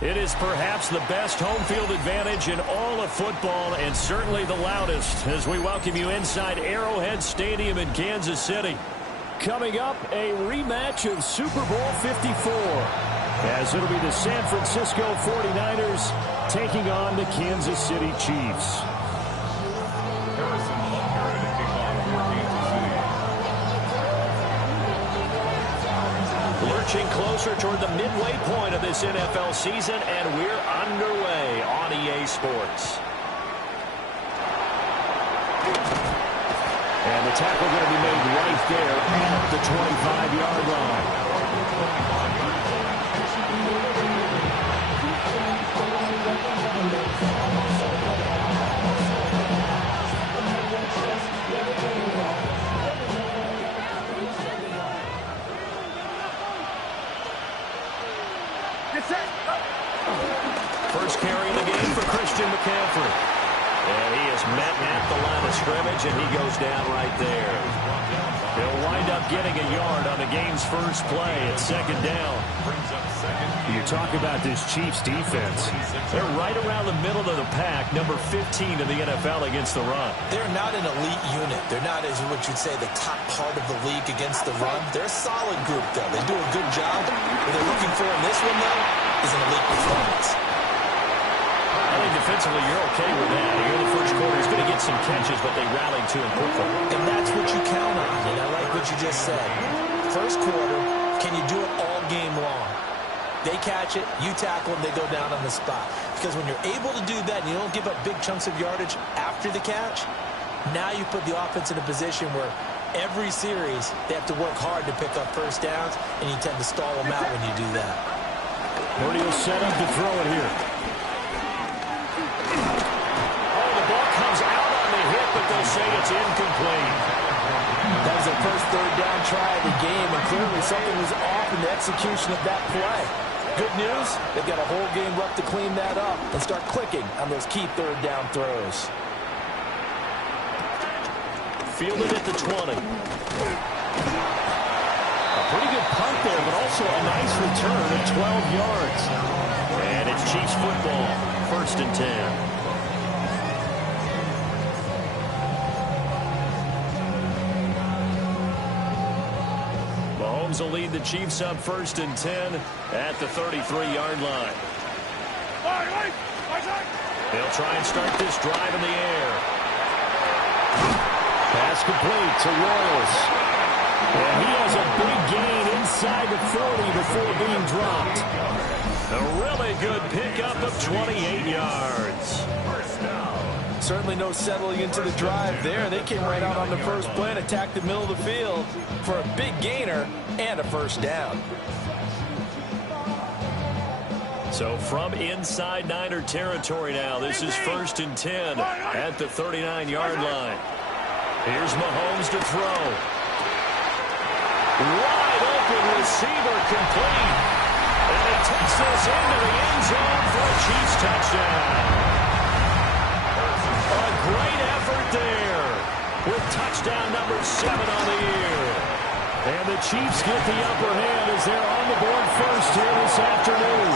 It is perhaps the best home field advantage in all of football, and certainly the loudest, as we welcome you inside Arrowhead Stadium in Kansas City. Coming up, a rematch of Super Bowl 54, as it'll be the San Francisco 49ers taking on the Kansas City Chiefs. Lurching closer toward the midway point of this NFL season, and we're underway on EA Sports. And the tackle going to be made right there at the 25-yard line. First carry of the game for Christian McCaffrey. And he is met at the line of scrimmage, and he goes down right there. He'll wind up getting a yard on the game's first play at second down. You talk about this Chiefs defense. They're right around the middle of the pack, number 15 in the NFL against the run. They're not an elite unit. They're not, as what you'd say, the top part of the league against the run. They're a solid group, though. They do a good job. What they're looking for in this one, though, is an elite performance. I think defensively you're okay with that. Here in the first quarter, he's going to get some catches, but they rallied to him quickly. And that's what you count on. And I like what you just said. First quarter, can you do it all game long? They catch it, you tackle them, they go down on the spot. Because when you're able to do that and you don't give up big chunks of yardage after the catch, now you put the offense in a position where every series they have to work hard to pick up first downs, and you tend to stall them out when you do that. Purdy will set up to throw it here. Oh, the ball comes out on the hit, but they'll say it's incomplete. That was their first third down try of the game, and clearly something was off in the execution of that play. Good news, they've got a whole game left to clean that up and start clicking on those key third down throws. Fielded at the 20. A pretty good punt there, but also a nice return of 12 yards. And it's Chiefs football, 1st and 10. Mahomes will lead the Chiefs up 1st and 10 at the 33-yard line. They'll try and start this drive in the air. Pass complete to Royals. And he has a big gain inside the 40 before being dropped. A really good pickup of 28 yards. Certainly no settling into the drive there. They came right out on the first play and attacked the middle of the field for a big gainer and a first down. So from inside Niner territory now, this is 1st and 10 at the 39-yard line. Here's Mahomes to throw. Wide open receiver complete. And he takes this into the end zone for a Chiefs touchdown. A great effort there with touchdown number 7 on the year. And the Chiefs get the upper hand as they're on the board first here this afternoon.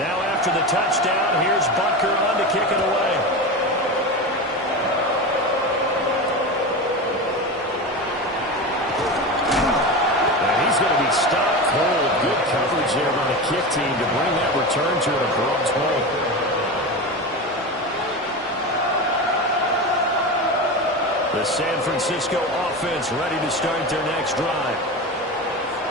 Now after the touchdown, here's Butker on to kick it away. And he's going to be stopped cold. Good coverage there by the kick team to bring that return to an abrupt halt. The San Francisco offense ready to start their next drive.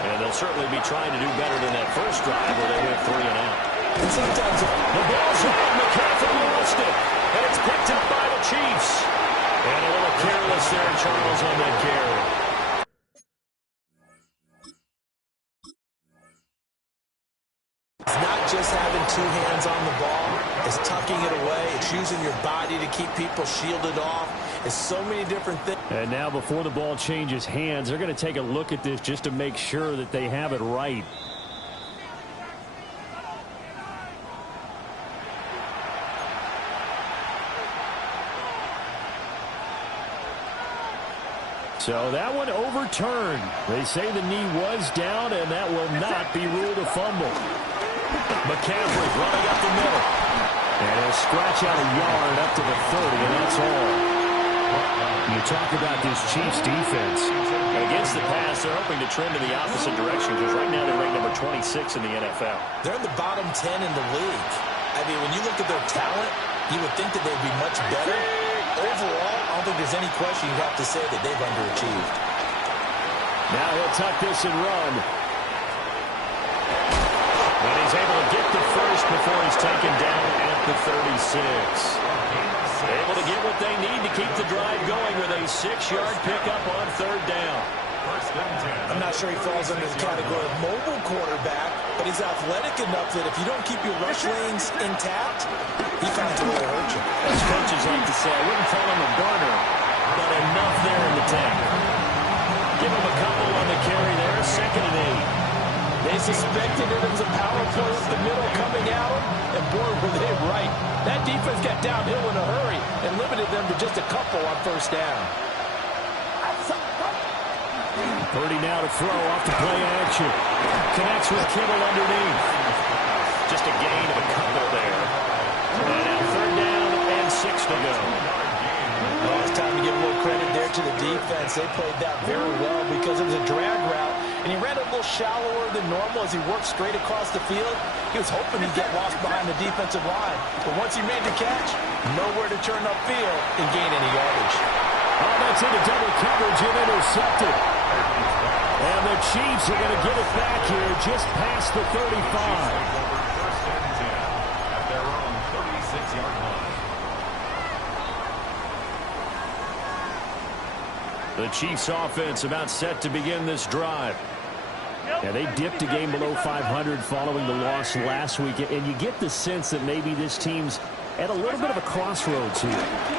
And they'll certainly be trying to do better than that first drive where they went 3 and out. And sometimes the ball's out. McCaffrey lost it. And it's picked up by the Chiefs. And a little careless there, Charles, on that carry. It's not just having 2 hands on the ball. It's tucking it away. It's using your body to keep people shielded off. It's so many different things. And now before the ball changes hands, they're going to take a look at this just to make sure that they have it right. So that one overturned. They say the knee was down, and that will not be ruled a fumble. McCaffrey running up the middle. And he'll scratch out a yard up to the 30, and that's all. You talk about this Chiefs defense. Against the pass, they're hoping to trend in the opposite direction because right now they're ranked number 26 in the NFL. They're in the bottom 10 in the league. I mean, when you look at their talent, you would think that they'd be much better. Overall, I don't think there's any question you'd have to say that they've underachieved. Now he'll tuck this and run. And he's able to get the first before he's taken down at the 36. Able to get what they need to keep the drive going with a 6-yard pickup on third down. I'm not sure he falls under the category of mobile quarterback, but he's athletic enough that if you don't keep your rush lanes intact, he finds a way to hurt you. As coaches like to say, I wouldn't call him a burner, but enough there in the tank. Give him a couple on the carry there, 2nd and 8. They suspected it was a power play up the middle coming at him, and boy, were they right. That defense got downhill in a hurry and limited them to just a couple on first down. Purdy now to throw off the play action. Connects with Kittle underneath. Just a gain of a couple there. And now 3rd down and 6 to go. Well, it's time to give a little credit there to the defense. They played that very well because it was a drag route, and he ran a little shallower than normal as he worked straight across the field. He was hoping he'd get lost behind the defensive line. But once he made the catch, nowhere to turn upfield and gain any yardage. Oh, that's into double coverage and intercepted. And the Chiefs are going to get it back here just past the 35. At their own 36-yard line. The Chiefs offense about set to begin this drive. Yeah, they dipped a game below 500 following the loss last week, and you get the sense that maybe this team's at a little bit of a crossroads here.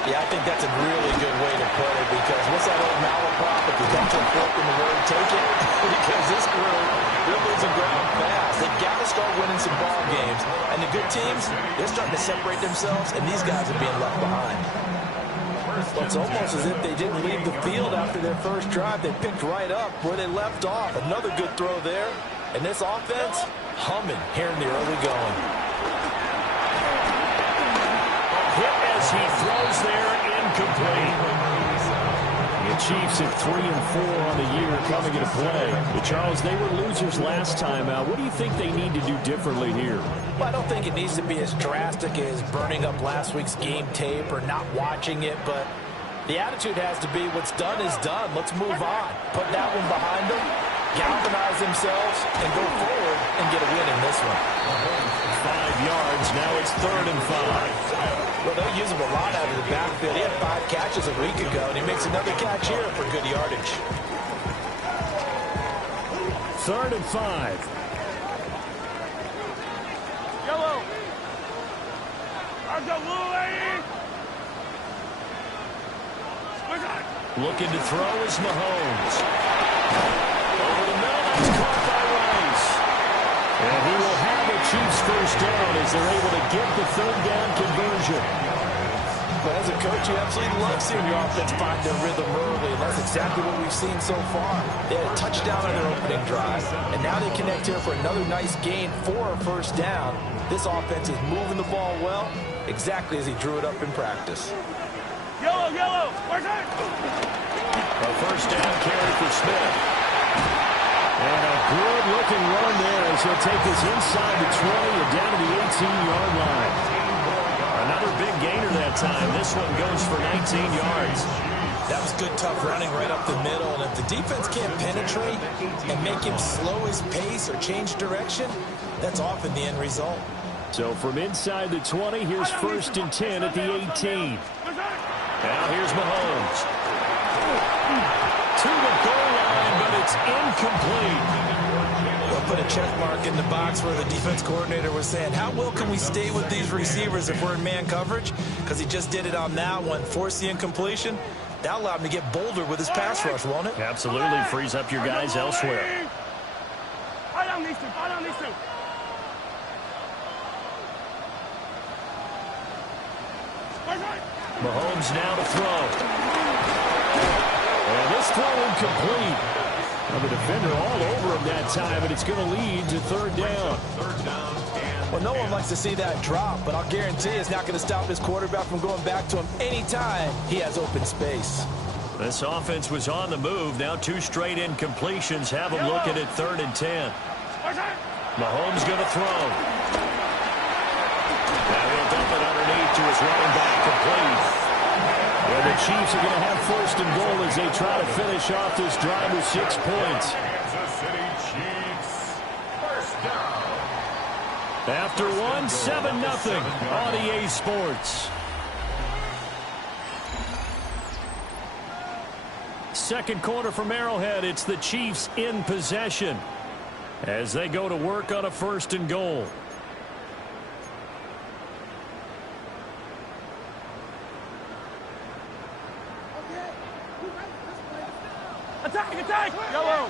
Yeah, I think that's a really good way to put it because what's that old malaprop? If you come to a fork in the road, take it. Because this group, they're losing ground fast. They've got to start winning some ball games. And the good teams, they're starting to separate themselves, and these guys are being left behind. Well, it's almost as if they didn't leave the field after their first drive. They picked right up where they left off. Another good throw there. And this offense, humming here in the early going. Hit as he throws there, incomplete. The Chiefs at 3-4 on the year coming into play. But Charles, they were losers last time out. What do you think they need to do differently here? Well, I don't think it needs to be as drastic as burning up last week's game tape or not watching it, but the attitude has to be what's done is done. Let's move on. Put that one behind them, galvanize themselves, and go forward and get a win in this one. 5 yards. Now it's 3rd and 5. Well, they'll use him a lot out of the backfield. He had 5 catches a week ago, and he makes another catch here for good yardage. 3rd and 5. Yellow. I've got Louie. Looking to throw is Mahomes. Over the middle, that's caught by Rice. And he will have a Chiefs first down as they're able to get the 3rd down conversion. But as a coach, you absolutely love seeing your offense find their rhythm early, and that's exactly what we've seen so far. They had a touchdown on their opening drive, and now they connect here for another nice gain for a first down. This offense is moving the ball well, exactly as he drew it up in practice. Yellow, yellow. Where's it? A first down carry for Smith. And a good-looking run there as he'll take this inside the 20 and down to the 18-yard line. Another big gainer that time. This one goes for 19 yards. That was good, tough running right up the middle. And if the defense can't penetrate and make him slow his pace or change direction, that's often the end result. So from inside the 20, here's 1st and 10 at the 18. Now here's Mahomes. To the goal line, but it's incomplete. We'll put a check mark in the box where the defense coordinator was saying, how well can we stay with these receivers if we're in man coverage? Because he just did it on that one, forced the incompletion. That allowed him to get bolder with his pass rush, won't it? Absolutely, frees up your guys elsewhere. I don't need to. Mahomes now to throw. And this throw incomplete. Well, the defender all over him that time, and it's going to lead to third down. Well, no one likes to see that drop, but I'll guarantee it's not going to stop his quarterback from going back to him anytime he has open space. This offense was on the move. Now 2 straight incompletions have them looking at 3rd and 10. Mahomes going to throw. Now he'll dump it underneath to his running back, complete. And the Chiefs are going to have 1st and goal as they try to finish off this drive with 6 points. Kansas City Chiefs. First down. After 1, 7-0 on EA Sports. Second quarter from Arrowhead. It's the Chiefs in possession as they go to work on a 1st and goal. Attack, attack! Yellow!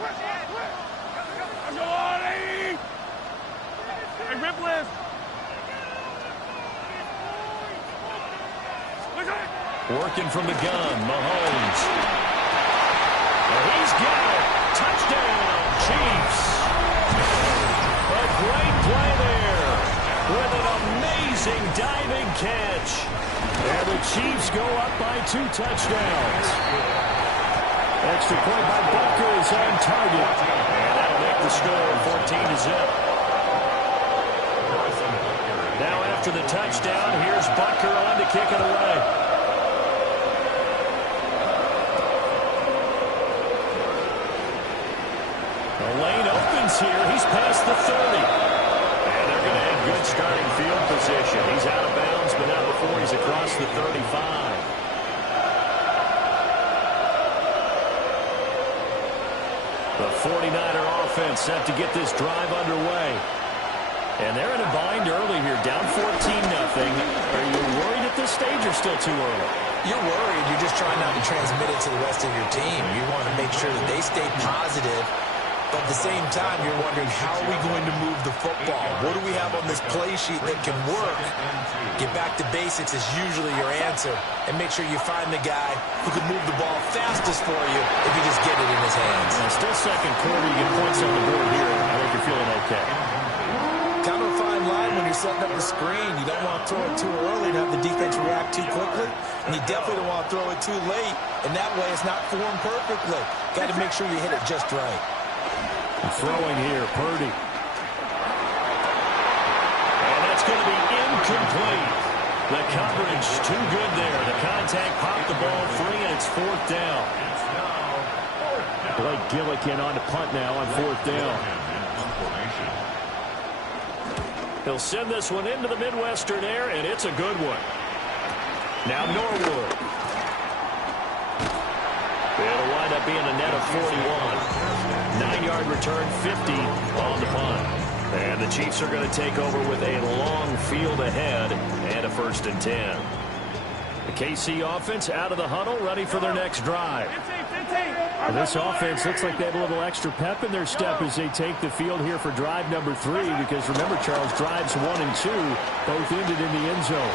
Hey, Ripley! Working from the gun, Mahomes. And he's got it. Touchdown, Chiefs. A great play there with an amazing diving catch. And the Chiefs go up by 2 touchdowns. Extra point by Butker is on target. And that'll make the score 14-0. Now after the touchdown, here's Butker on to kick it away. The lane opens here. He's past the 30. And they're going to have good starting field position. He's out of bounds, but not before he's across the 35. The 49er offense set to get this drive underway. And they're in a bind early here, down 14-0. Are you worried at this stage or still too early? You're worried. You're just trying not to transmit it to the rest of your team. You want to make sure that they stay positive. But at the same time, you're wondering, how are we going to move the football? What do we have on this play sheet that can work? Get back to basics is usually your answer. And make sure you find the guy who can move the ball fastest for you if you just get it in his hands. And still second quarter, you get points on the board here. I think you're feeling okay. Kind of a fine line when you're setting up the screen. You don't want to throw it too early and have the defense react too quickly. And you definitely don't want to throw it too late. And that way it's not formed perfectly. Got to make sure you hit it just right. Throwing here, Purdy. And that's going to be incomplete. The coverage too good there. The contact popped the ball free, and it's 4th down. Blake Gillikin on to punt now on 4th down. He'll send this one into the Midwestern air, and it's a good one. Now Norwood. It'll wind up being a net of 41. 9-yard return, 50 on the punt. And the Chiefs are going to take over with a long field ahead and a 1st and 10. The KC offense out of the huddle, ready for their next drive. And this offense looks like they have a little extra pep in their step as they take the field here for drive number 3. Because remember, Charles, drives 1 and 2 both ended in the end zone.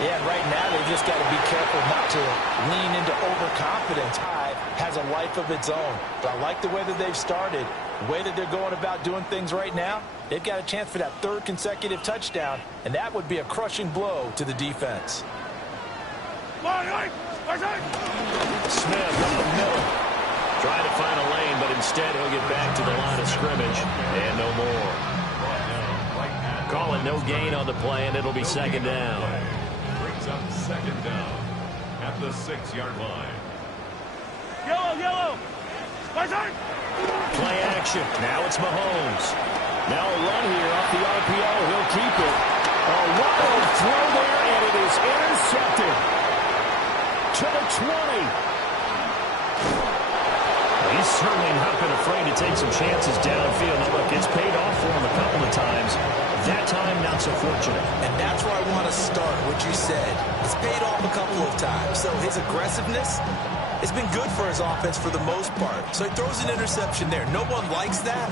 Yeah, right now they just got to be careful not to lean into overconfidence. Has a life of its own. But I like the way that they've started, the way that they're going about doing things right now. They've got a chance for that 3rd consecutive touchdown, and that would be a crushing blow to the defense. Smith up the middle. Trying to find a lane, but instead he'll get back to the line of scrimmage. And no more. Calling no gain on the play, and it'll be 2nd down. Brings up 2nd down at the 6-yard line. Yellow! Play action. Now it's Mahomes. Now a run here off the RPO. He'll keep it. A wild throw there, and it is intercepted. To the 20. He's certainly not been afraid to take some chances downfield. Now look, it's paid off for him a couple of times. That time, not so fortunate. And that's where I want to start, what you said. It's paid off a couple of times. So his aggressiveness, it's been good for his offense for the most part. So he throws an interception there. No one likes that,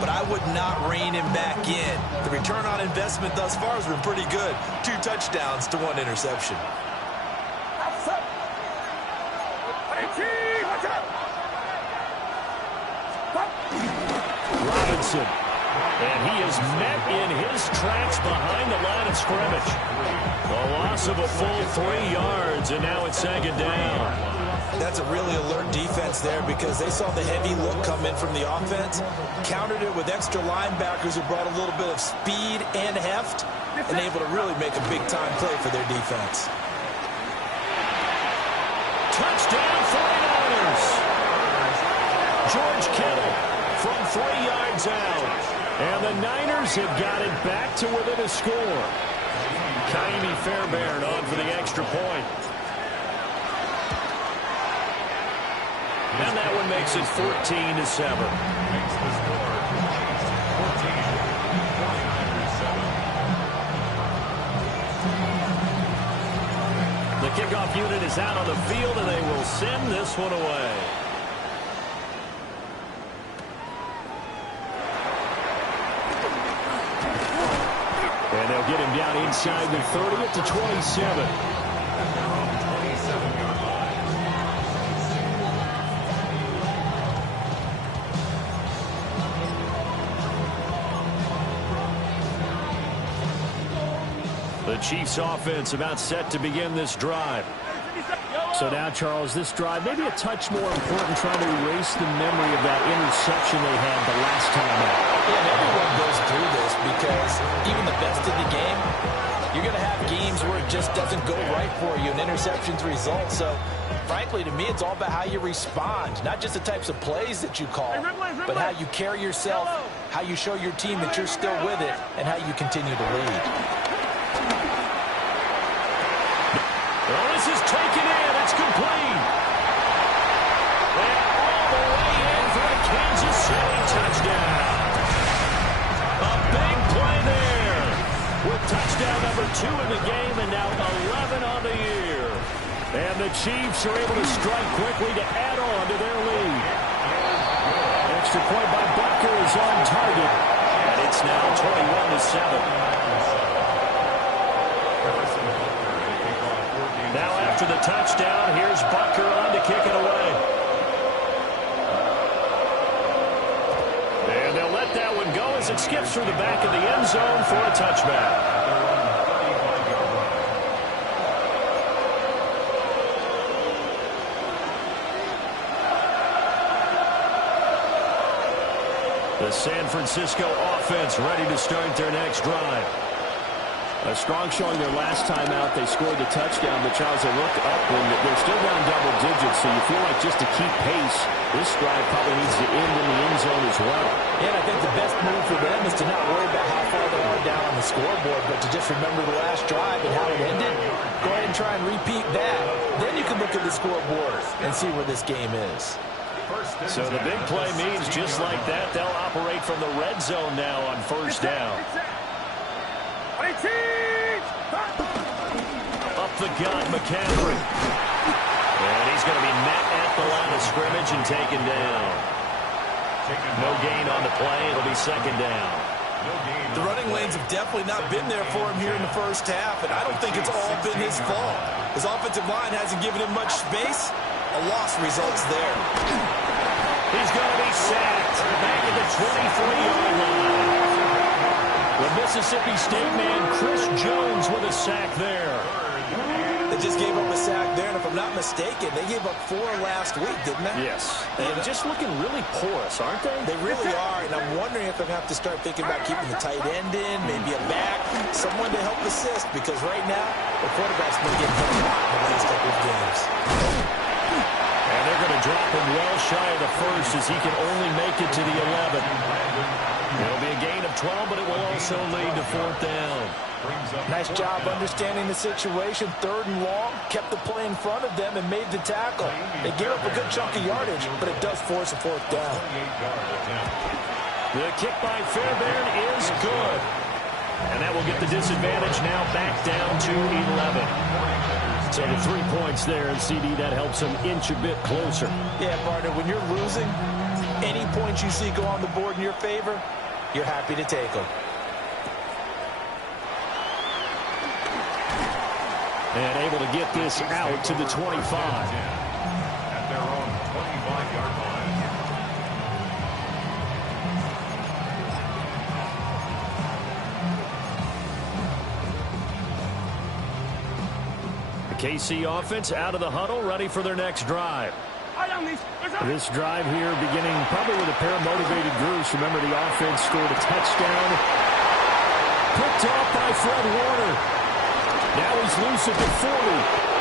but I would not rein him back in. The return on investment thus far has been pretty good. 2 touchdowns to 1 interception. Hey, Chief, watch out! Robinson. And he is met in his tracks behind the line of scrimmage. A loss of a full 3 yards, and now it's second down. That's a really alert defense there because they saw the heavy look come in from the offense, countered it with extra linebackers who brought a little bit of speed and heft, and able to really make a big-time play for their defense. Touchdown 49ers. George Kittle from 3 yards out. And the Niners have got it back to within a score. Ka'imi Fairbairn on for the extra point. And that one makes it 14-7. Makes the score 14, 49ers 7. The kickoff unit is out on the field, and they will send this one away. And they'll get him down inside the 30 at the 27. The Chiefs offense about set to begin this drive. So now, Charles, this drive maybe a touch more important, trying to erase the memory of that interception they had the last time out. Yeah, and everyone goes through this because even the best in the game, you're going to have games where it just doesn't go right for you and interceptions result. So, frankly, to me, it's all about how you respond, not just the types of plays that you call, but how you carry yourself, how you show your team that you're still with it, and how you continue to lead. Well, this is taken in. It's complete. And all the way in for a Kansas City touchdown. A big play there. With touchdown number 2 in the game and now 11 on the year. And the Chiefs are able to strike quickly to add on to their lead. Extra point by Butker is on target. And it's now 21-7. Now after the touchdown, here's Butker on to kick it away. And they'll let that one go as it skips through the back of the end zone for a touchback. The San Francisco offense ready to start their next drive. A strong showing their last time out. They scored the touchdown, but Charles, they look up when they're still down double digits, so you feel like just to keep pace, this drive probably needs to end in the end zone as well. Yeah, and I think the best move for them is to not worry about how far they are down on the scoreboard, but to just remember the last drive and how it ended. Go ahead and try and repeat that. Then you can look at the scoreboard and see where this game is. So the big play means just like that, they'll operate from the red zone now on first down. Up the gut, McCaffrey. And he's going to be met at the line of scrimmage and taken down. No gain on the play. It'll be second down. The running lanes have definitely not been there for him here in the first half, and I don't think it's all been his fault. His offensive line hasn't given him much space. A loss results there. He's going to be sacked back at the 23-yard line. The Mississippi State man, Chris Jones, with a sack there. They just gave up a sack there, and if I'm not mistaken, they gave up 4 last week, didn't they? Yes. And just looking really porous, aren't they? They really are, and I'm wondering if I'm going to have to start thinking about keeping the tight end in, maybe a back, someone to help assist, because right now, the quarterback's been getting hit a lot in the last couple of games. And they're going to drop him well shy of the first as he can only make it to the 11. It'll be a gain of 12, but it will also lead to 4th down. Nice job understanding the situation. 3rd and long, kept the play in front of them and made the tackle. They gave up a good chunk of yardage, but it does force a 4th down. The kick by Fairbairn is good. And that will get the disadvantage now back down to 11. So the 3 points there, and CD, that helps them inch a bit closer. Yeah, partner, when you're losing, any points you see go on the board in your favor, you're happy to take them. And able to get this out to the 25. At their own 25-yard line. KC offense out of the huddle, ready for their next drive. This drive here beginning probably with a pair of motivated groups. Remember, the offense scored a touchdown. Picked off by Fred Warner. Now he's loose at the 40.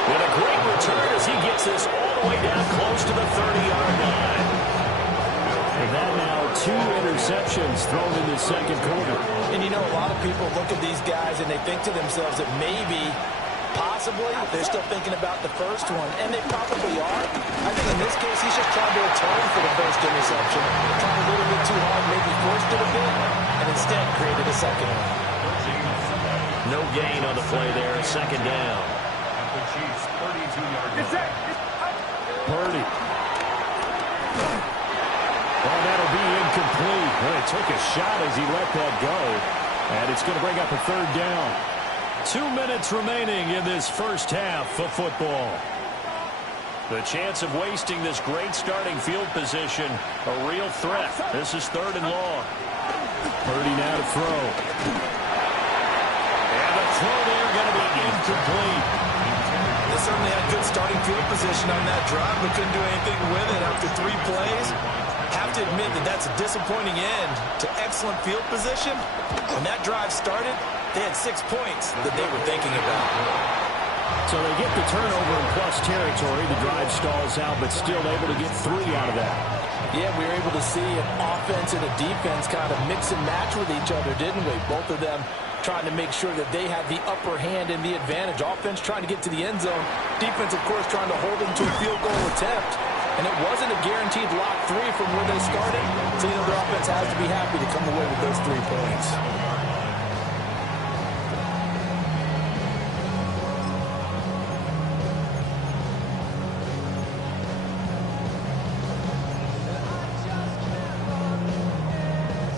And a great return as he gets this all the way down close to the 30-yard line. And that now 2 interceptions thrown in the second quarter. And you know, a lot of people look at these guys and they think to themselves that maybe, possibly, they're still thinking about the first one. And they probably are. I think in this case, he's just trying to atone for the first interception. Tried a little bit too hard, maybe forced it a bit, and instead created a second one. No gain on the play there, second down. At the Chiefs' 32-yard line. Purdy. Oh, that'll be incomplete. Well, he took a shot as he let that go. And it's going to bring up a third down. 2 minutes remaining in this first half of football. The chance of wasting this great starting field position, a real threat. This is 3rd and long. Purdy now to throw. And the throw there going to be incomplete. They certainly had good starting field position on that drive, but couldn't do anything with it after 3 plays. Have to admit that that's a disappointing end to excellent field position. When that drive started, they had 6 points that they were thinking about. So they get the turnover in plus territory. The drive stalls out, but still able to get 3 out of that. Yeah, we were able to see an offense and a defense kind of mix and match with each other, didn't we? Both of them trying to make sure that they had the upper hand and the advantage. Offense trying to get to the end zone. Defense, of course, trying to hold them to a field goal attempt. And it wasn't a guaranteed lock 3 from where they started. So, you know, their offense has to be happy to come away with those 3 points.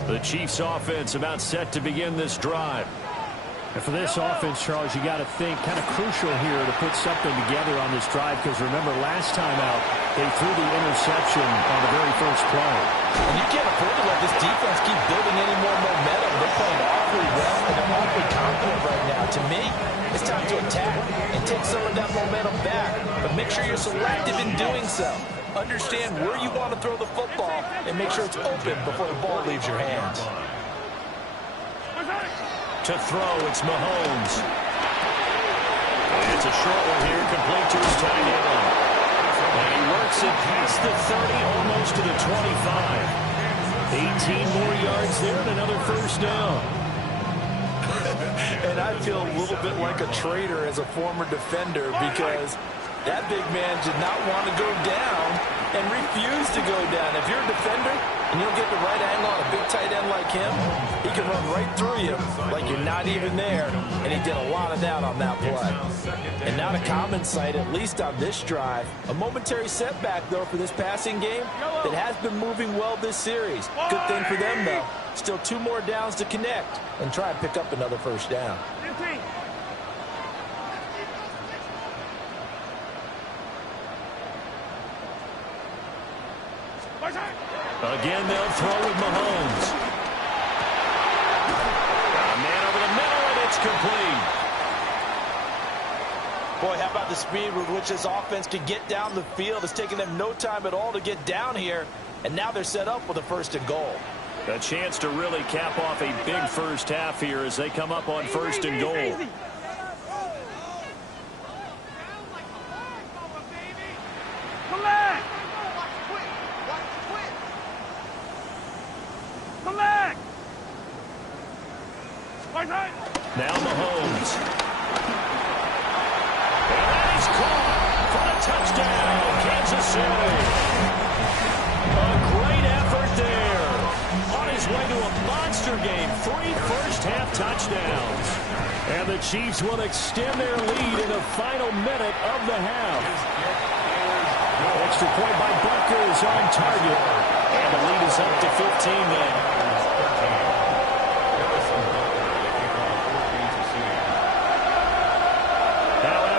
The Chiefs offense about set to begin this drive. And for this offense, Charles, you got to think kind of crucial here to put something together on this drive, because remember, last time out, they threw the interception on the very first play. And you can't afford to let this defense keep building any more momentum. They're playing awfully well, and they're awfully confident right now. To me, it's time to attack and take some of that momentum back. But make sure you're selective in doing so. Understand where you want to throw the football and make sure it's open before the ball leaves your hands. To throw, it's Mahomes. And it's a short one here, complete to his tight end. And he works it past the 30, almost to the 25. 18 more yards there and another first down. And I feel a little bit like a traitor as a former defender, because that big man did not want to go down and refused to go down. If you're a defender and you don't get the right angle on a big tight end like him, he can run right through you like you're not even there. And he did a lot of that on that play. And not a common sight, at least on this drive. A momentary setback, though, for this passing game that has been moving well this series. Good thing for them, though. Still 2 more downs to connect and try and pick up another first down. Again, they'll throw with Mahomes. A man over the middle, and it's complete. Boy, how about the speed with which this offense can get down the field? It's taken them no time at all to get down here, and now they're set up with a 1st and goal. A chance to really cap off a big first half here as they come up on 1st and goal. Now Mahomes. And that is caught for a touchdown, Kansas City. A great effort there. On his way to a monster game, 3 first-half touchdowns. And the Chiefs will extend their lead in the final minute of the half. Extra point by Butker is on target. And the lead is up to 15 now.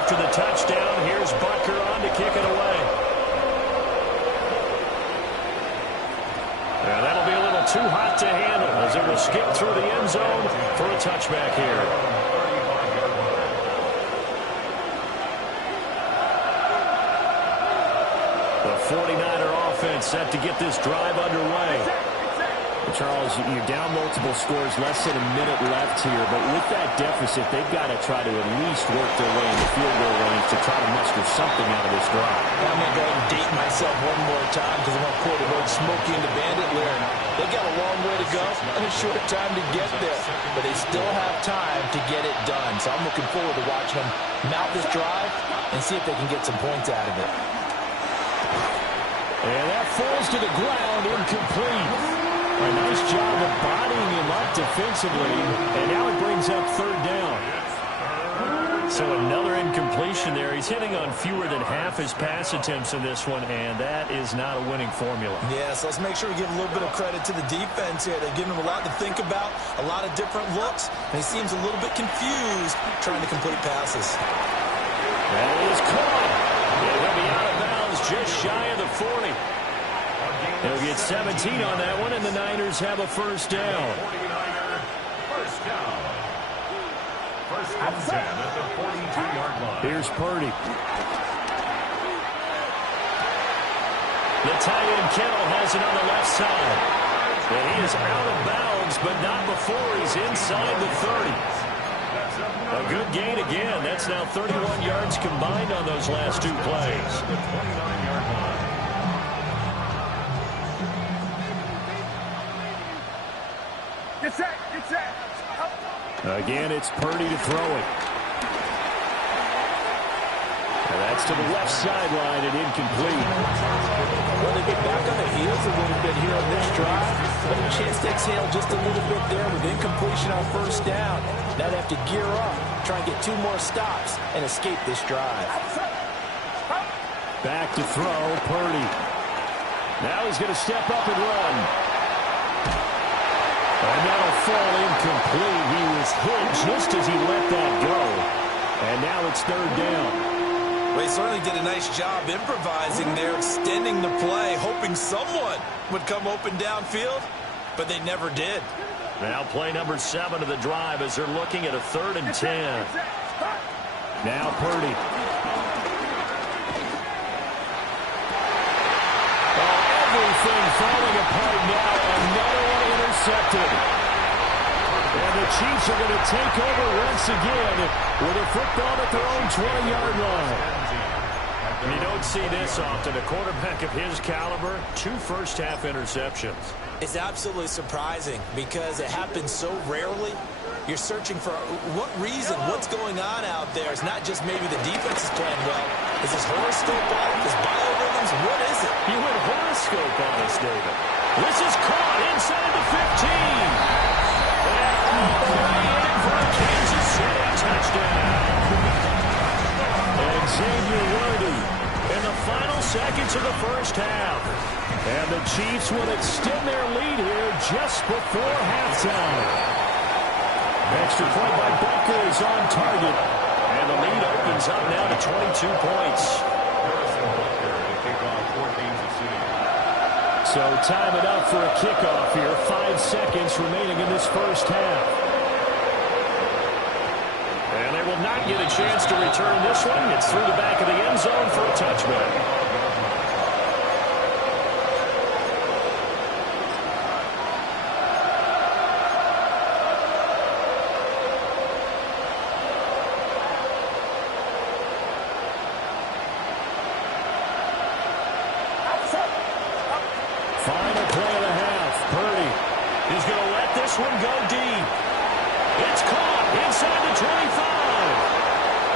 After the touchdown, here's Butker on to kick it away. And that'll be a little too hot to handle as it will skip through the end zone for a touchback here. 49er offense set to get this drive underway. Charles, you're down multiple scores, less than a minute left here, but with that deficit, they've got to try to at least work their way in the field goal range to try to muster something out of this drive. I'm going to go ahead and date myself one more time because I'm going to quote the word Smokey and the Bandit lyric. They got a long way to go and a short time to get there, but they still have time to get it done. So I'm looking forward to watching them mount this drive and see if they can get some points out of it. And that falls to the ground, incomplete. A nice job of bodying him up defensively, and now it brings up third down. So another incompletion there. He's hitting on fewer than half his pass attempts in this one, and that is not a winning formula. Yeah, so let's make sure we give a little bit of credit to the defense here. They've given him a lot to think about, a lot of different looks, and he seems a little bit confused trying to complete passes. That is caught. And he'll be out of bounds just shy of the 40. They'll get 17 on that one, and the Niners have a first down. 49er first down. First and 10 at the 42-yard line. Here's Purdy. The tight end Kittle has it on the left side. And he is out of bounds, but not before he's inside the 30. A good gain again. That's now 31 yards combined on those last two plays. The 29-yard line. Get set, get set. Again, it's Purdy to throw it. And that's to the left sideline and incomplete. Well, they get back on the heels a little bit here on this drive, but a chance to exhale just a little bit there with incompletion on first down. Now they have to gear up, try and get 2 more stops, and escape this drive. Back to throw, Purdy. Now he's going to step up and run. And that'll fall incomplete. He was hit just as he let that go. And now it's third down. Well, he certainly did a nice job improvising there, extending the play, hoping someone would come open downfield, but they never did. Now play number 7 of the drive as they're looking at a 3rd and 10. Now Purdy. Everything falling apart now. Another one intercepted. And the Chiefs are going to take over once again with a football at their own 20-yard line. You don't see this often. A quarterback of his caliber, 2 first-half interceptions. It's absolutely surprising because it happens so rarely. You're searching for what reason, what's going on out there. It's not just maybe the defense is playing well. Is this horoscope off? Is biorhythms? What is it? You went horoscope on us, David. This is caught inside the 15. And for a Kansas City touchdown. And Xavier Worthy in the final seconds of the first half. And the Chiefs will extend their lead here just before halftime. Extra point by Baker is on target. And the lead opens up now to 22 points. So time it up for a kickoff here. 5 seconds remaining in this first half. And they will not get a chance to return this one. It's through the back of the end zone for a touchback. Final play of the half. Purdy is going to let this one go deep. It's caught inside the 25.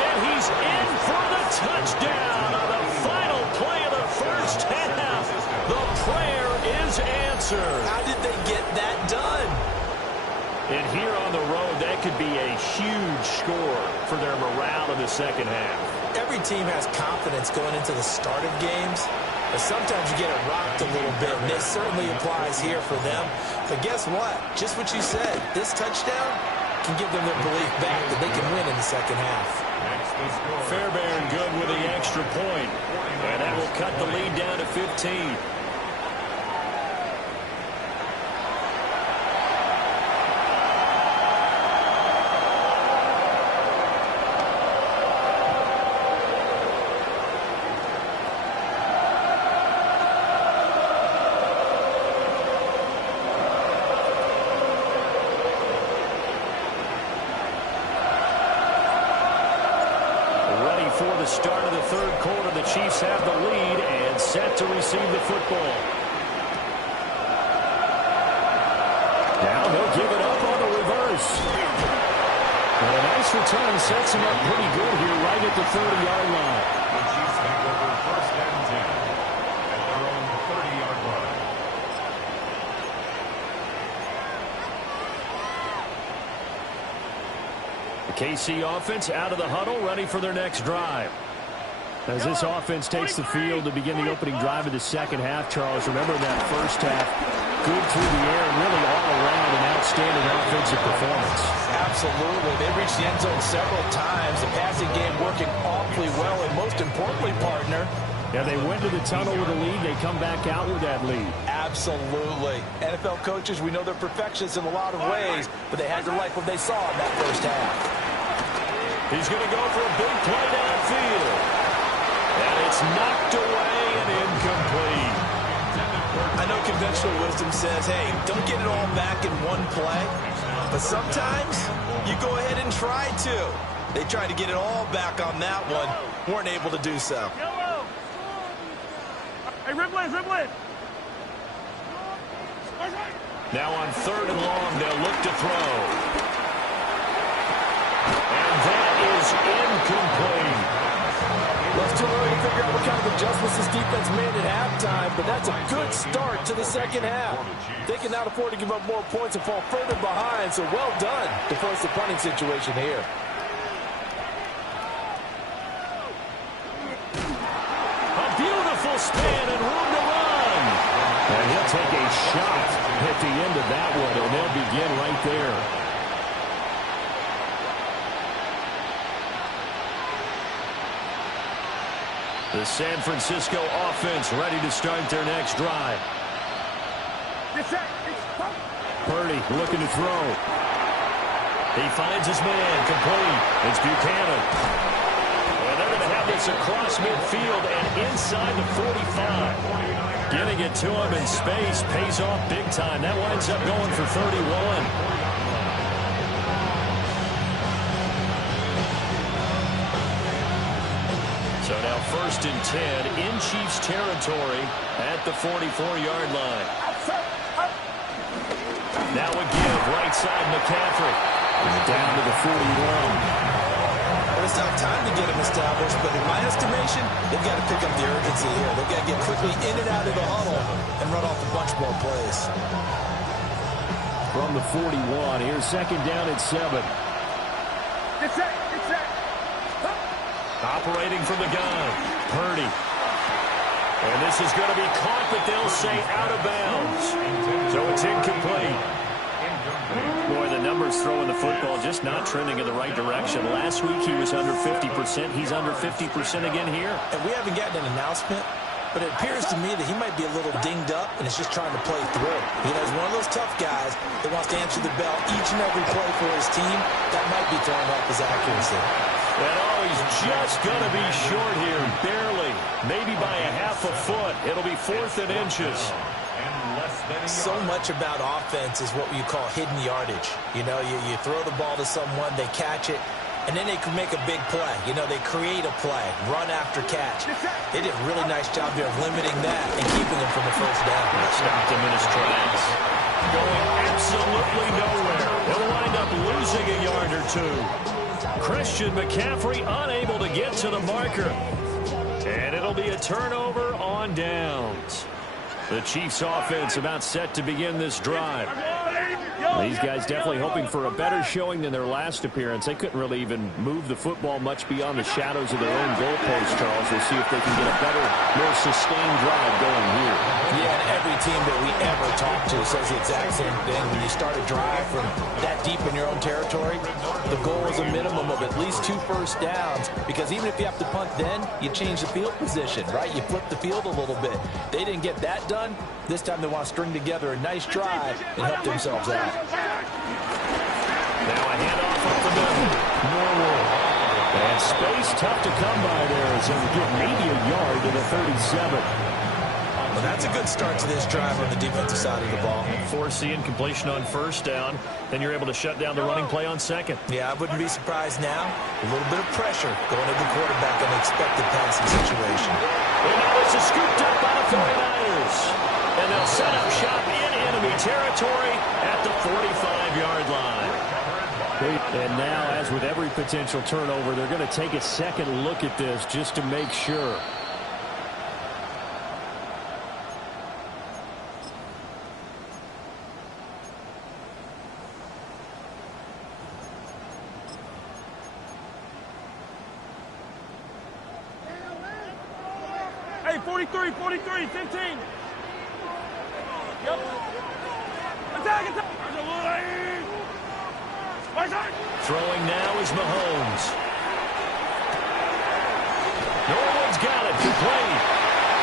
And he's in for the touchdown on the final play of the first half. The prayer is answered. How did they get that done? And here on the road, that could be a huge score for their morale in the second half. Every team has confidence going into the start of games, but sometimes you get it rocked a little bit, and this certainly applies here for them. But guess what? Just what you said. This touchdown can give them their belief back that they can win in the second half. Fairbairn good with the extra point, and that will cut the lead down to 15. third quarter. The Chiefs have the lead and set to receive the football. Now they'll give it up on the reverse. And a nice return sets him up pretty good here right at the 30-yard line. The Chiefs take over first and 10 at their own 30-yard line. The KC offense out of the huddle, ready for their next drive. As this offense takes the field to begin the opening drive of the second half, Charles, remember that first half, good through the air and really all around an outstanding offensive performance. Absolutely. They reached the end zone several times. The passing game working awfully well, and most importantly, partner, yeah, they went to the tunnel with a lead. They come back out with that lead. absolutely. NFL coaches, we know they're perfectionists in a lot of ways, but they had to like what they saw in that first half. He's going to go for a big play downfield. And it's knocked away and incomplete. I know conventional wisdom says, hey, don't get it all back in one play. But sometimes you go ahead and try to. They tried to get it all back on that one. Weren't able to do so. Hey, Ripley, Ripley. Now on third and long, they'll look to throw. And that is incomplete. Well, it's too early to figure out what kind of adjustments this defense made at halftime, but that's a good start to the second half. They can now afford to give up more points and fall further behind, so well done to force the punting situation here. A beautiful span and room to run. And he'll take a shot at the end of that one, and they'll begin right there. The San Francisco offense ready to start their next drive. Purdy looking to throw. He finds his man, complete. It's Buchanan. And they're going to have this across midfield and inside the 45. Getting it to him in space pays off big time. That winds up going for 31. So now first and 10 in Chiefs territory at the 44-yard line. Now a give right side McCaffrey. Down to the 41. Well, it's not time to get him established, but in my estimation, they've got to pick up the urgency here. They've got to get quickly in and out of the huddle and run off a bunch more plays. From the 41, here's second down at 7. Get set, get set. Operating from the gun, Purdy. And this is going to be caught, but they'll say out of bounds. So it's incomplete. Boy, the numbers throwing the football just not trending in the right direction. Last week he was under 50%. He's under 50% again here. And we haven't gotten an announcement, but it appears to me that he might be a little dinged up and is just trying to play through. You know, he's one of those tough guys that wants to answer the bell each and every play for his team. That might be throwing off his accuracy. And oh, he's just going to be short here, barely. Maybe by a half a foot. It'll be 4th and inches. So much about offense is what you call hidden yardage. You know, you throw the ball to someone, they catch it, and then they can make a big play. You know, they create a play, run after catch. They did a really nice job there of limiting that and keeping him from the first down. Stopped him in his tracks. Going absolutely nowhere. They'll wind up losing a yard or two. Christian McCaffrey unable to get to the marker. And it'll be a turnover on downs. The Chiefs offense about set to begin this drive. These guys definitely hoping for a better showing than their last appearance. They couldn't really even move the football much beyond the shadows of their own goalpost, Charles. We'll see if they can get a better, more sustained drive going here. Yeah, and every team that we ever talk to says the exact same thing. When you start a drive from that deep in your own territory, the goal is a minimum of at least 2 first downs, because even if you have to punt then, you change the field position, right? You flip the field a little bit. They didn't get that done. This time they want to string together a nice drive and help themselves out. Now a handoff up the middle. Norwood. And space tough to come by there as he'll get maybe a yard to the 37. Well, that's a good start to this drive on the defensive side of the ball. Force the incompletion on first down. Then you're able to shut down the running play on second. Yeah, I wouldn't be surprised now. A little bit of pressure going to the quarterback on the expected passing situation. And now this is scooped up by the 49ers. And they'll set up shop in enemy territory at the 45-yard line. And now, as with every potential turnover, they're going to take a second look at this just to make sure. Hey, 43, 15. Yep. Attack. Throwing now is Mahomes. Norwood's got it. Complete.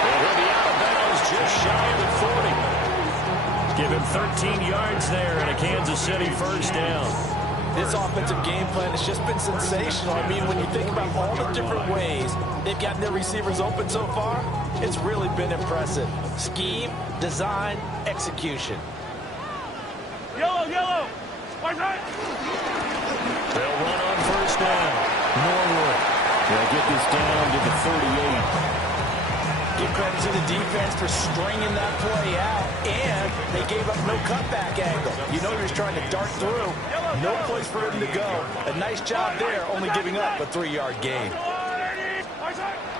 And he'll be out of bounds just shy of the 40. Give him 13 yards there and a Kansas City first down. This offensive game plan has just been sensational. I mean, when you think about all the different ways they've gotten their receivers open so far, it's really been impressive. Scheme, design, execution. Yellow. They'll run on first down. Norwood. They'll get this down to the 38. Give credit to the defense for stringing that play out, and they gave up no cutback angle. You know he was trying to dart through. No place for him to go. A nice job there, only giving up a 3-yard gain.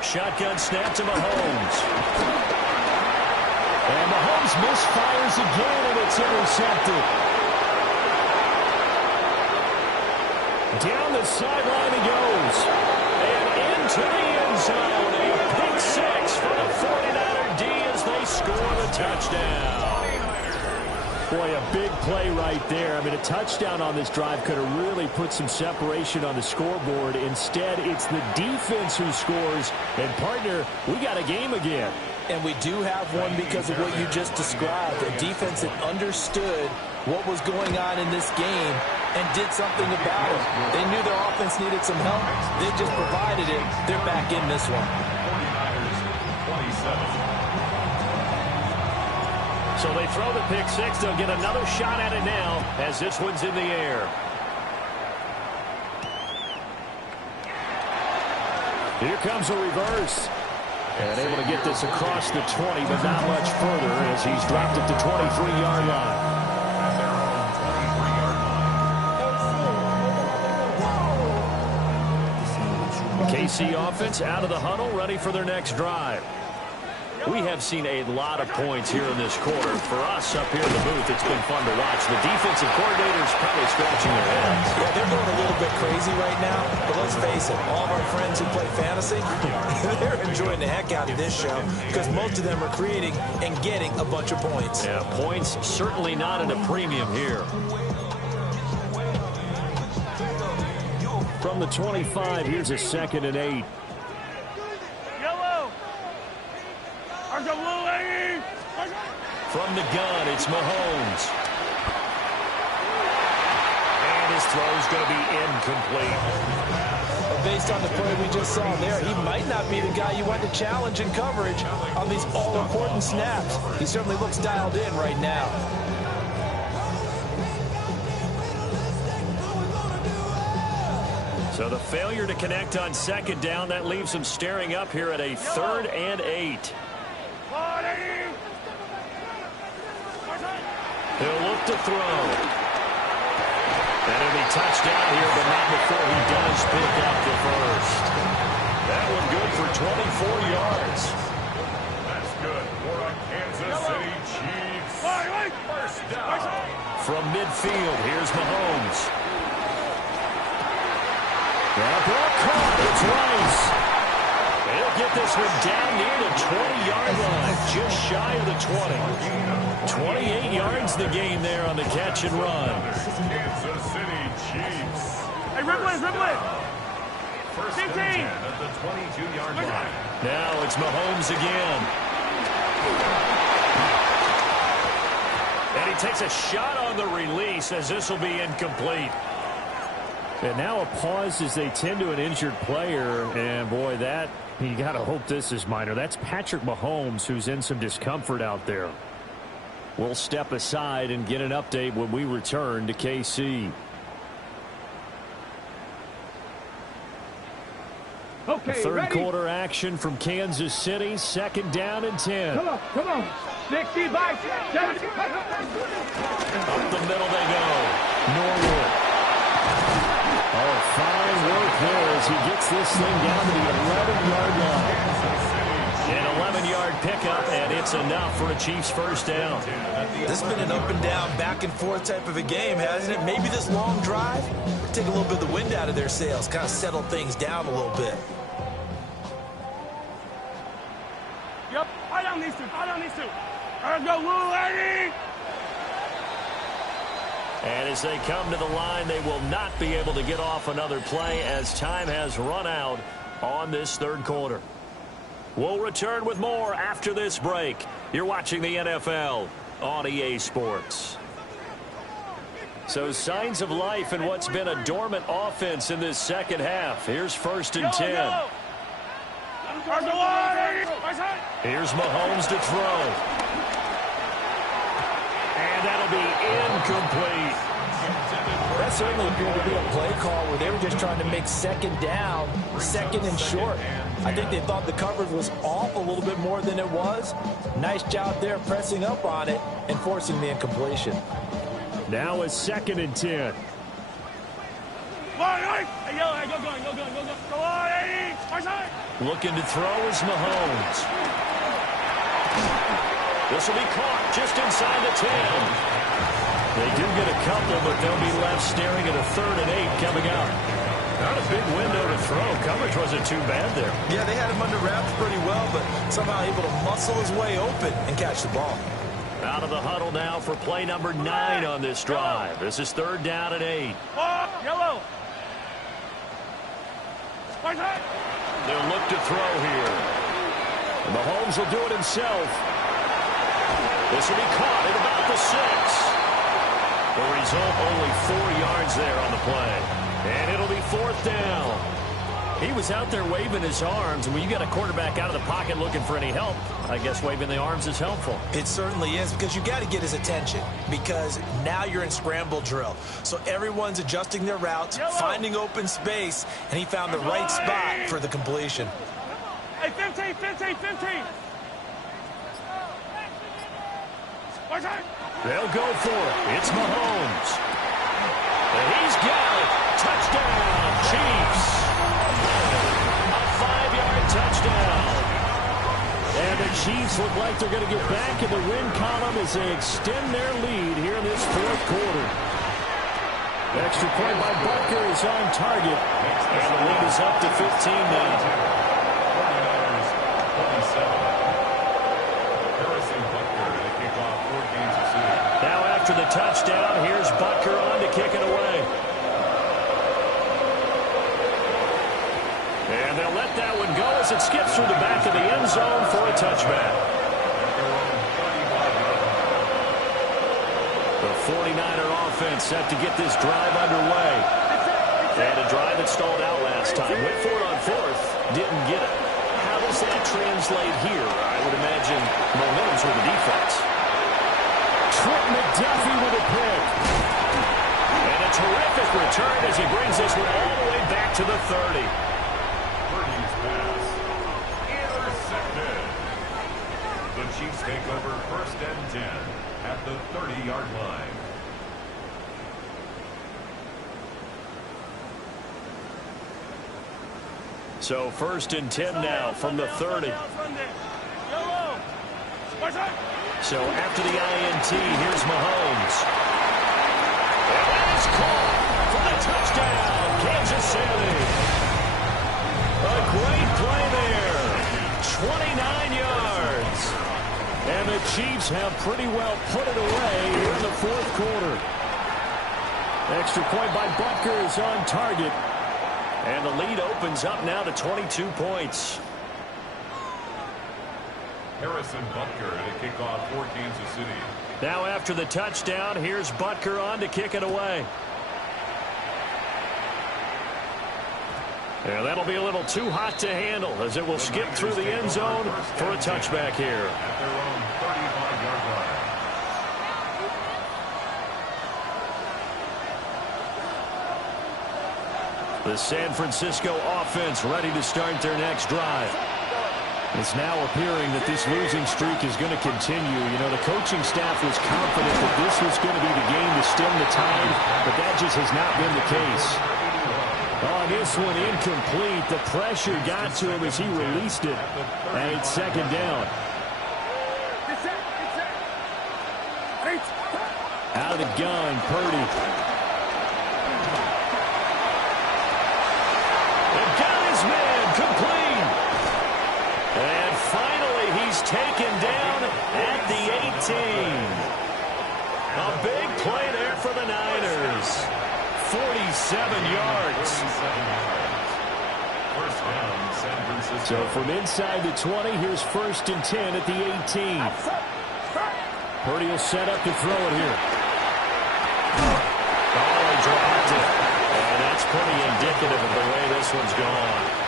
Shotgun snap to Mahomes. And Mahomes misfires again, and it's intercepted. Down the sideline he goes. And into the end zone. A pick six for the 49er D as they score the touchdown. Boy, a big play right there. I mean, a touchdown on this drive could have really put some separation on the scoreboard. Instead, it's the defense who scores. And, partner, we got a game again. And we do have one because of what you just described. A defense that understood what was going on in this game and did something about it. They knew their offense needed some help. They just provided it. They're back in this one. 49ers, 27. So they throw the pick six. They'll get another shot at it now as this one's in the air. Here comes a reverse. And able to get this across the 20, but not much further as he's dropped at the 23-yard line. KC offense out of the huddle, ready for their next drive. We have seen a lot of points here in this quarter. For us up here in the booth, it's been fun to watch. The defensive coordinators probably scratching their heads. Yeah, they're going a little bit crazy right now. But let's face it, all of our friends who play fantasy, they're enjoying the heck out of this show because most of them are creating and getting a bunch of points. Yeah, points certainly not at a premium here. From the 25, here's a 2nd and 8. From the gun, it's Mahomes. And his throw's going to be incomplete. But based on the play we just saw there, he might not be the guy you want to challenge in coverage on these all-important snaps. He certainly looks dialed in right now. So the failure to connect on 2nd down, that leaves him staring up here at a 3rd and 8. He'll look to throw. And it'll be touchdown here, but not before he does pick up the first. That one good for 24 yards. That's good for a Kansas City Chiefs. First down. From midfield, here's Mahomes. That ball caught. It's Rice. He'll get this one down near the 20-yard line, just shy of the 20. 28 yards the gain there on the catch and run. Kansas City Chiefs. Hey, Ripley. First and 10 at the 22-yard line. Now it's Mahomes again. And he takes a shot on the release as this will be incomplete. And now a pause as they tend to an injured player. And, boy, that You got to hope this is minor. That's Patrick Mahomes who's in some discomfort out there. We'll step aside and get an update when we return to KC. Okay, Third quarter action from Kansas City. 2nd down and 10. Come on. 60 by 70. Up the middle they go. Norwood. Oh, fine work there as he gets this thing down to the 11-yard line. An 11-yard pickup, and it's enough for a Chiefs first down. This has been an up and down, back and forth type of a game, hasn't it? Maybe this long drive will take a little bit of the wind out of their sails, kind of settle things down a little bit. Yep, I don't need to. Let's go, little lady. And as they come to the line, they will not be able to get off another play as time has run out on this third quarter. We'll return with more after this break. You're watching the NFL on EA Sports. So signs of life in what's been a dormant offense in this second half. Here's 1st and 10. Here's Mahomes to throw. And that'll be incomplete. That certainly appeared to be a play call where they were just trying to make 2nd down, 2nd and short. I think they thought the coverage was off a little bit more than it was. Nice job there pressing up on it and forcing the incompletion. Now it's 2nd and 10. Looking to throw is Mahomes. This will be caught just inside the 10. They do get a couple, but they'll be left staring at a 3rd and 8 coming out. Not a big window to throw. Coverage wasn't too bad there. Yeah, they had him under wraps pretty well, but somehow able to muscle his way open and catch the ball. Out of the huddle now for play number 9 on this drive. This is 3rd down and 8. Yellow. They'll look to throw here. And Mahomes will do it himself. This will be caught at about the 6. The result, only 4 yards there on the play. And it'll be 4th down. He was out there waving his arms, and when you got a quarterback out of the pocket looking for any help, I guess waving the arms is helpful. It certainly is, because you got to get his attention, because now you're in scramble drill. So everyone's adjusting their routes, finding open space, and he found the right spot for the completion. Hey, 15. They'll go for it. It's Mahomes. And he's got it. Touchdown, Chiefs. A 5-yard touchdown. And the Chiefs look like they're going to get back in the win column as they extend their lead here in this 4th quarter. Extra point by Butker is on target. And the lead is up to 15 now. After the touchdown, here's Butker on to kick it away. And they'll let that one go as it skips through the back of the end zone for a touchback. The 49er offense set to get this drive underway. And a drive that stalled out last time. Went for it on 4th, didn't get it. How does that translate here? I would imagine momentum's with the defense. Trent McDuffie with a pick. And a terrific return as he brings this one all the way back to the 30. Purdy's pass intercepted. The Chiefs take over 1st and 10 at the 30-yard line. So 1st and 10 now from the 30. So after the INT, here's Mahomes. And that is caught for the touchdown, Kansas City. A great play there. 29 yards. And the Chiefs have pretty well put it away here in the 4th quarter. Extra point by Butker is on target. And the lead opens up now to 22 points. Harrison Butker at a kickoff for Kansas City. Now after the touchdown, here's Butker on to kick it away. Yeah, that'll be a little too hot to handle as it will skip through the end zone for a touchback here. At their own 35-yard line. The San Francisco offense ready to start their next drive. It's now appearing that this losing streak is going to continue. You know, the coaching staff was confident that this was going to be the game to stem the tide, but that just has not been the case. Oh, this one incomplete. The pressure got to him as he released it, and it's second down. Out of the gun, Purdy. Complete. And finally, he's taken down at the 18. A big play there for the Niners. 47 yards. First down, San Francisco. So from inside the 20, here's 1st and 10 at the 18. Purdy will set up to throw it here. Oh, he dropped it. And that's pretty indicative of the way this one's gone.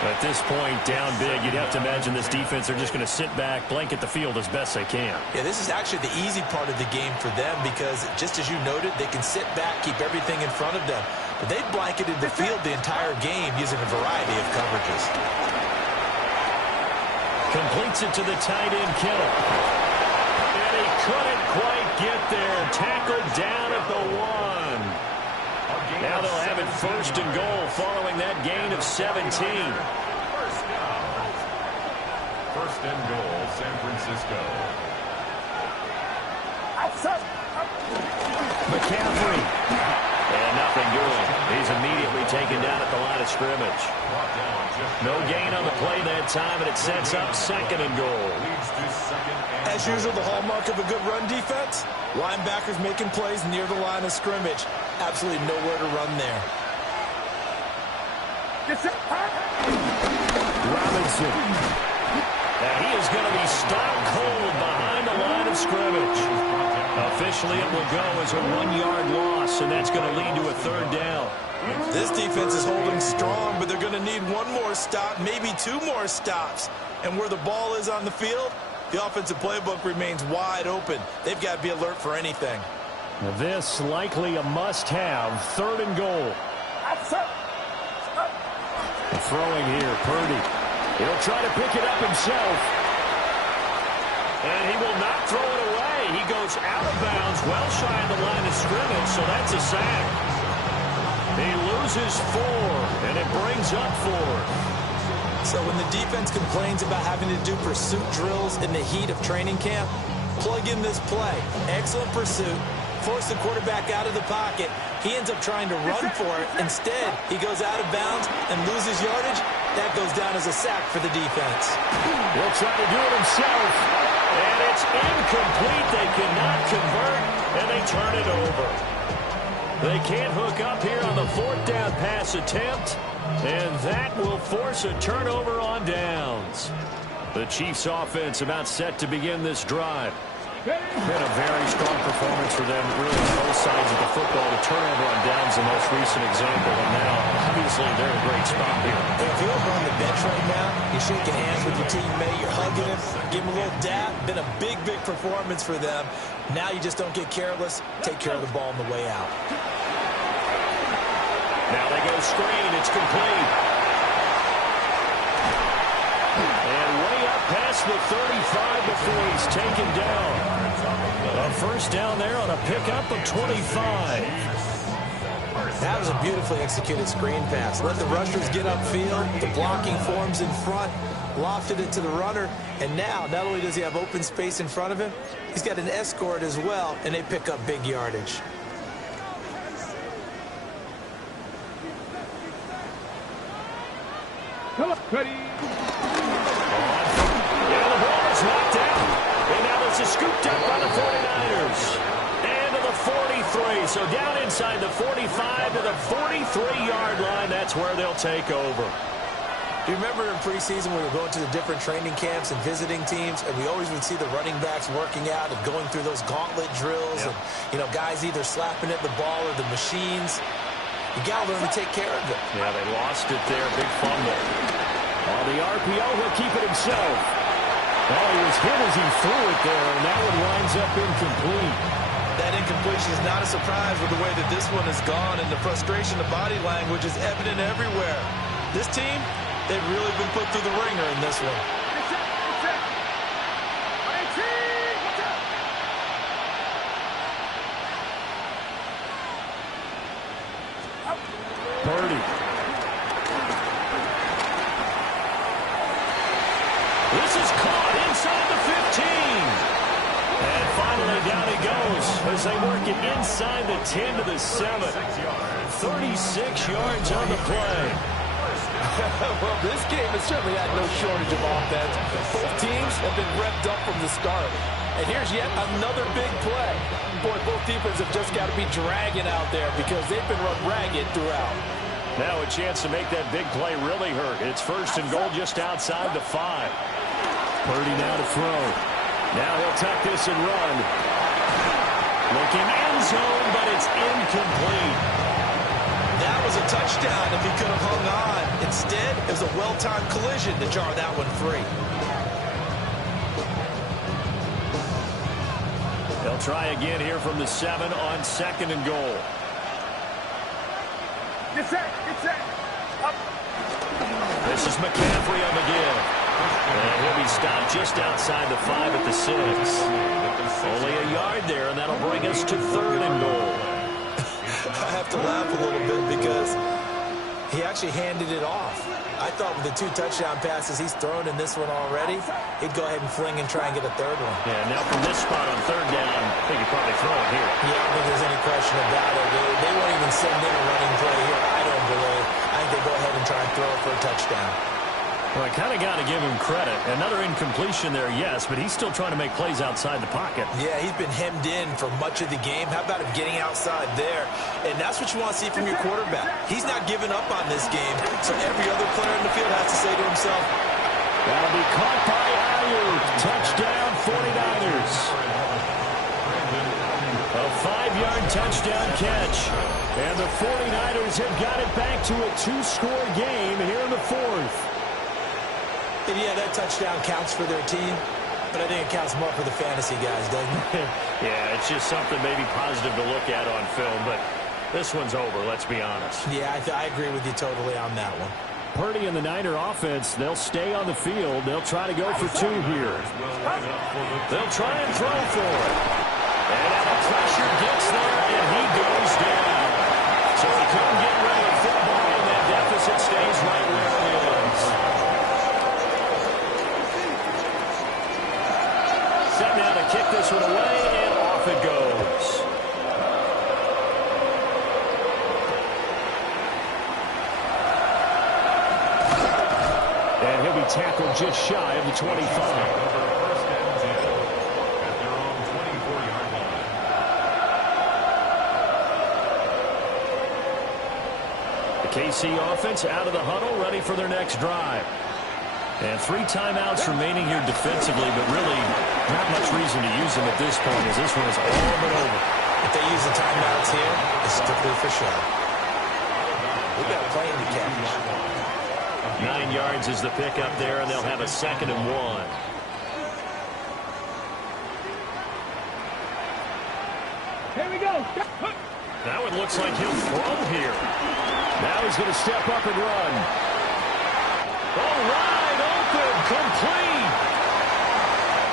At this point, down big, you'd have to imagine this defense are just going to sit back, blanket the field as best they can. Yeah, this is actually the easy part of the game for them because, just as you noted, they can sit back, keep everything in front of them. But they've blanketed the field the entire game using a variety of coverages. Completes it to the tight end, Kittle. And he couldn't quite get there. Tackled down at the 1. Now they'll have it 1st and goal following that gain of 17. First down. 1st and goal, San Francisco. McCaffrey. And nothing doing. He's immediately taken down at the line of scrimmage. No gain on the play that time, and it sets up 2nd and goal. As usual, the hallmark of a good run defense, linebackers making plays near the line of scrimmage. Absolutely nowhere to run there. Robinson. Now he is going to be stone cold behind the line of scrimmage. Officially, it will go as a 1-yard loss, and that's going to lead to a 3rd down. This defense is holding strong, but they're going to need 1 more stop, maybe 2 more stops. And where the ball is on the field, the offensive playbook remains wide open. They've got to be alert for anything. This likely a must-have. 3rd and goal. Throwing here, Purdy. He'll try to pick it up himself. And he will not throw it away. He goes out of bounds, well shy of the line of scrimmage, so that's a sack. He loses 4, and it brings up 4. So when the defense complains about having to do pursuit drills in the heat of training camp, plug in this play. Excellent pursuit. Force the quarterback out of the pocket. He ends up trying to run for it. Instead, he goes out of bounds and loses yardage. That goes down as a sack for the defense. He'll try to do it himself. And it's incomplete. They cannot convert, and they turn it over. They can't hook up here on the 4th down pass attempt, and that will force a turnover on downs. The Chiefs offense about set to begin this drive. Been a very strong performance for them, really on both sides of the football. The turnover on downs the most recent example, and now obviously they're in a great spot here. If you're over on the bench right now, you're shaking hands with your teammate, you're hugging him, give him a little dap. Been a big, big performance for them. Now you just don't get careless. Take care of the ball on the way out. Now they go screen. It's complete. And way up past the 35 before he's taken down. A 1st down there on a pickup of 25. That was a beautifully executed screen pass. Let the rushers get upfield. The blocking forms in front. Lofted it to the runner. And now, not only does he have open space in front of him, he's got an escort as well, and they pick up big yardage. Ready. Yeah, the ball is knocked out. And now it's scooped up by the 49ers. And to the 43. So down inside the 45 to the 43-yard line. That's where they'll take over. Do you remember in preseason we were going to the different training camps and visiting teams, and we always would see the running backs working out and going through those gauntlet drills, and, you know, guys either slapping at the ball or the machines. You got to learn to take care of it. Yeah, they lost it there. Big fumble. On the RPO, he'll keep it himself. Well, he was hit as he threw it there, and that one winds up incomplete. That incompletion is not a surprise with the way that this one has gone, and the frustration, the body language is evident everywhere. This team, they've really been put through the ringer in this one. Purdy. This is caught inside the 15. And finally down he goes as they work it inside the 10 to the 7. 36 yards on the play. Well, this game has certainly had no shortage of offense. Both teams have been revved up from the start. And here's yet another big play. Boy, both defenses have just got to be dragging out there because they've been run ragged throughout. Now a chance to make that big play really hurt. It's first and goal just outside the 5. Purdy now to throw. Now he'll tuck this and run. Looking end zone, but it's incomplete. That was a touchdown if he could have hung on. Instead, it was a well-timed collision to jar that one free. They'll try again here from the 7 on second and goal. Get set, up. This is McCaffrey on the give. And he'll be stopped just outside the 5 at the 6. Only a yard there, and that'll bring us to third and goal. I have to laugh a little bit because he actually handed it off. I thought with the 2 touchdown passes he's thrown in this one already, he'd go ahead and fling and try and get a third one. Yeah, now from this spot on third down, I think he'd probably throw it here. Yeah, I don't think there's any question about it. They won't even send in a running play here, I don't believe. I think they go ahead and try and throw it for a touchdown. Well, I kind of got to give him credit. Another incompletion there, yes, but he's still trying to make plays outside the pocket. Yeah, he's been hemmed in for much of the game. How about him getting outside there? And that's what you want to see from your quarterback. He's not giving up on this game, so every other player in the field has to say to himself, that'll be caught by Ayuk. Touchdown, 49ers. A 5-yard touchdown catch. And the 49ers have got it back to a 2-score game here in the 4th. And yeah, that touchdown counts for their team, but I think it counts more for the fantasy guys, doesn't it? Yeah, it's just something maybe positive to look at on film, but this one's over, let's be honest. Yeah, I agree with you totally on that one. Purdy and the Niner offense, they'll stay on the field. They'll try to go for 2 here. They'll try and throw for it. And the pressure gets there, and he goes down. So he couldn't get rid of the football, and that deficit stays right where it is. Set now to kick this one away, and off it goes. And he'll be tackled just shy of the 25. First and 10 at their own 24-yard line. The KC offense out of the huddle, ready for their next drive. And 3 timeouts remaining here defensively, but really not much reason to use them at this point as this one is all but over. If they use the timeouts here, it's strictly for show. We got playing to catch. 9 yards is the pick up there, and they'll have a 2nd and 1. Here we go. Now it looks like he'll throw here. Now he's going to step up and run. All right. Complete.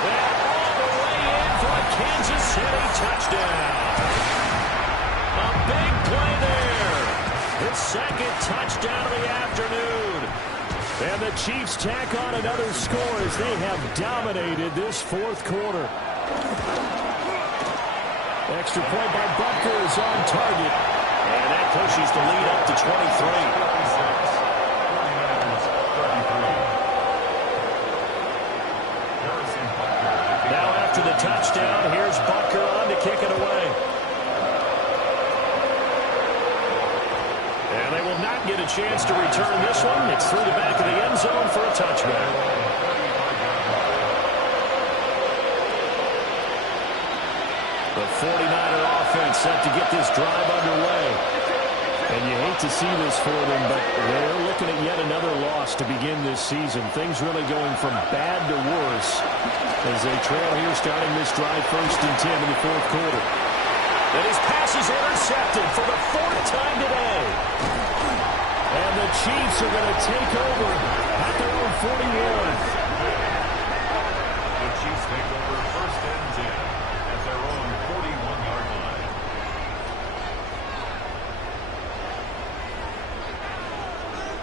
And all the way in for a Kansas City touchdown. A big play there. His 2nd touchdown of the afternoon. And the Chiefs tack on another score as they have dominated this 4th quarter. Extra point by Butker is on target. And that pushes the lead up to 23. The touchdown. Here's Butker on to kick it away. And they will not get a chance to return this one. It's through the back of the end zone for a touchback. The 49er offense set to get this drive underway. And you hate to see this for them, but they're looking at yet another loss to begin this season. Things really going from bad to worse as they trail here starting this drive 1st and 10 in the 4th quarter. And his pass is intercepted for the 4th time today. And the Chiefs are going to take over at their own 41. The Chiefs take over 1st and 10 at their own 41-yard line.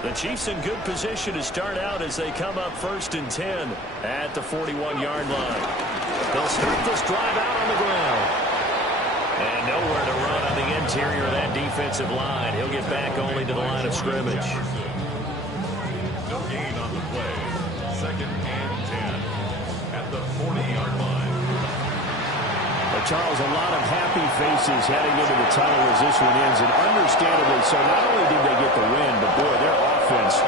The Chiefs in good position to start out as they come up 1st and 10 at the 41-yard line. They'll start this drive out on the ground. And nowhere to run on the interior of that defensive line. He'll get back only to the line of scrimmage. No gain on the play. 2nd and 10 at the 40-yard line. But Charles, a lot of happy faces heading into the tunnel as this one ends, and understandably so. Not only did they get the win, but boy, their offense